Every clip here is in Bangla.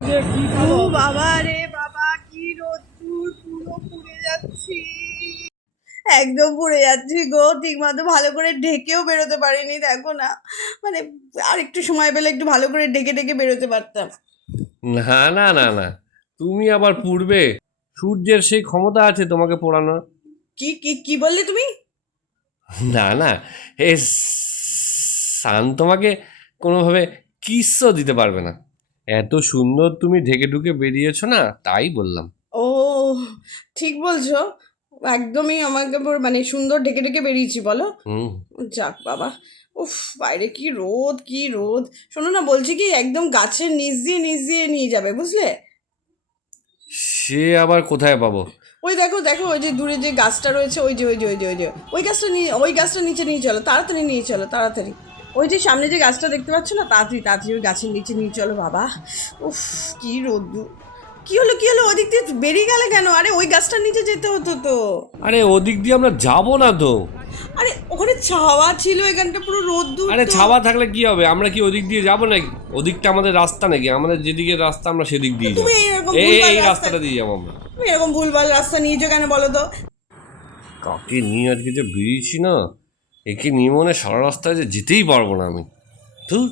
ও বাবা রে বাবা, কি রোদ্দুর, পুরো পুড়ে যাচ্ছি, একদম পুড়ে যাচ্ছি গো। ঠিক মতো ভালো করে ঢেকেও বেরোতে পারিনি, দেখো না। মানে আর একটু সময় পেলে একটু ভালো করে ঢেকে ঢেকে বেরোতে পারতাম। না না না না, তুমি আবার পুড়বে? সূর্যের সেই ক্ষমতা আছে তোমাকে পোড়ানোর। কি কি কি বললে তুমি? না না, এ সান তোমাকে কোনোভাবে কিসও দিতে পারবে না। এত সুন্দর তুমি ঢেকে ঢুকে বেরিয়েছো না, তাই বললাম। ও, ঠিক বলছো। একদমই আমাকে মানে সুন্দর ঢেকে ঢেকে বেরিয়েছি বলো। হুম। যাক বাবা। উফ, বাইরে কি রোদ, কি রোদ। শোনো না, বলছি কি, একদম গাছের নিচ দিয়ে নিয়ে যাবে, বুঝলে? সে আবার কোথায় পাবো? ওই দেখো দেখো, ওই যে দূরে যে গাছটা রয়েছে, ওই যে ওই গাছটা নিয়ে, ওই গাছটা নিচে নিয়ে চলো, তাড়াতাড়ি নিয়ে চলো, তাড়াতাড়ি। ওই যে সামনে যে গাছটা দেখতে পাচ্ছ না, তাড়াতাড়ি তাড়াতাড়ি ওই গাছের নিচে নিয়ে চলো বাবা। উফ, কি রোদ্দুর। কি হলো কি হলো, ওদিক দিয়ে বেরিয়ে গেলে কেন? আরে ওই গাছটার নিচে যেতে হতো তো। আরে ওদিক দিয়ে আমরা যাবো না তো। আরে ওখানে ছাওয়া ছিল, এখানটা পুরো রোদ্দুর আরে তো। ছাওয়া থাকলে কি হবে? আমরা কি ওদিক দিয়ে যাবো নাকি? ওদিকটা আমাদের রাস্তা নাকি? আমাদের যেদিকে রাস্তা আমরা সেদিক দিয়ে তুমি যাবো। এরকম এই ভুলভাল এই রাস্তা, রাস্তাটা দিয়ে যাবো আমরা। তুমি এরকম ভুলভাল রাস্তা নিয়েছো কেন বলো তো? কাকে নিয়ে আজকে যে বেরিয়েছি না, একে নিয়ে মনে হয় সারা রাস্তায় যে যেতেই পারবো না আমি। ধুর।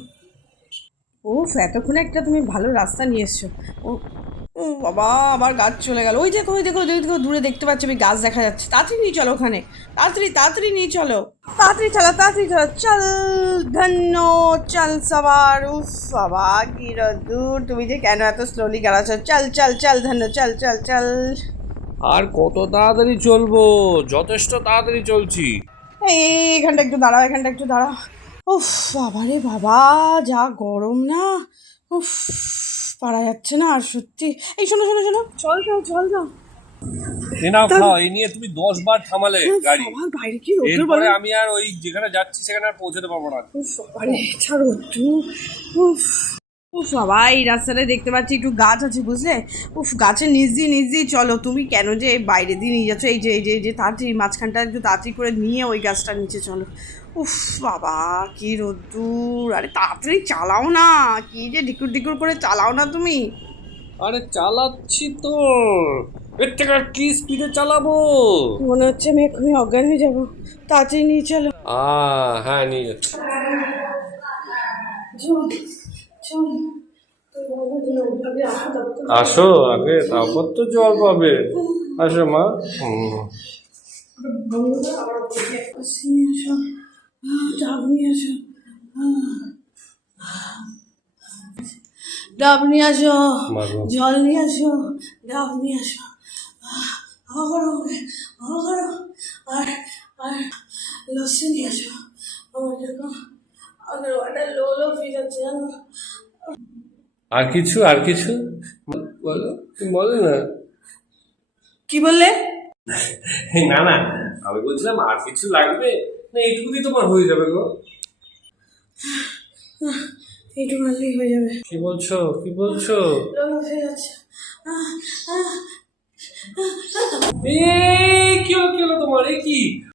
উফ, এতক্ষণে একটা তুমি ভালো রাস্তা নিয়ে এসছো। ও, ও বাবা, আবার গাছ চলে গেল। ওই দেখো ওই দেখো ওই দেখো, দূরে দেখতে পাচ্ছি আমি, গাছ দেখা যাচ্ছে। তাড়াতাড়ি নিয়ে চলো ওখানে, তাড়াতাড়ি তাড়াতাড়ি নিয়ে চলো, তাড়াতাড়ি চালা, তাড়াতাড়ি চালা, চল ধন্য, চল সবার। উফ বাবা, কি দূর, তুমি যে কেন এত স্লোলি গাড়াচ্ছ? চল চল চল ধন্য, চল চল চল। আর কত তাড়াতাড়ি চলবো? যথেষ্ট তাড়াতাড়ি চলছি। এই এখানটা একটু দাঁড়াও, এখানটা একটু দাঁড়াও। উফ বাবা রে বাবা, যা গরম না। উফ, পারা যাচ্ছে না আর সত্যি। এই শোনো শোনো শোনো, চল যাও চল যাও। এ নাও খাও। এই নিয়ে তুমি 10 বার থামালে উফ গাড়ি। বাবা, বাইরে কি রোদ্দুর এরপরে বলো। আমি আর ওই যেখানে যাচ্ছি সেখানে আর পৌঁছতে পারবো না। উফ বাবা রে, যা রোদ্দুর। উফ, উফ বাবা, এই রাস্তাটায় দেখতে পাচ্ছি একটু গাছ আছে, বুঝলে? উফ, গাছের নিচ দিয়ে চলো। তুমি কেন যে বাইরে দিয়ে নিয়ে যাচ্ছ? এই যে তাড়াতাড়ি মাঝখানটা একটু তাড়াতাড়ি করে নিয়ে ওই গাছটার নিচে চলো। উফ বাবা, কি রোদ্দুর। আরে তাড়াতাড়ি চালাও না, কি যে ডিকুর ডিকুর করে চালাও না তুমি। আরে চালাচ্ছি তো। এর থেকে আর কি স্পিডে চালাবো? মনে হচ্ছে আমি এক্ষুনি অজ্ঞান হয়ে যাবো। তাড়াতাড়ি নিয়ে চলো। হ্যাঁ, নিয়ে যাচ্ছি। চল চল। আসো আগে, তারপর তো জল পাবে। আসো মা। হুম। নিয়ে এসো, ডাব নিয়ে এসো, ডাব নিয়ে আসো, মাগো। জল নিয়ে আসো, ডাব নিয়ে আসো। করো করো, আর আর লস্যি নিয়ে আসো। আমার এরকম আগের ওয়াটার লো লো ফিল হচ্ছে, জানো? আর কিছু, আর কিছু বলো, তুমি বলো না। কি বললে? না না, আমি বলছিলাম আর কিছু লাগবে না, এইটুকুই তোমার হয়ে যাবে গো। এইটু মারলেই হয়ে যাবে। কি বলছো, কি বলছো? লো লো ফিল হচ্ছে। কি হলো, কি হলো তোমার? এই কি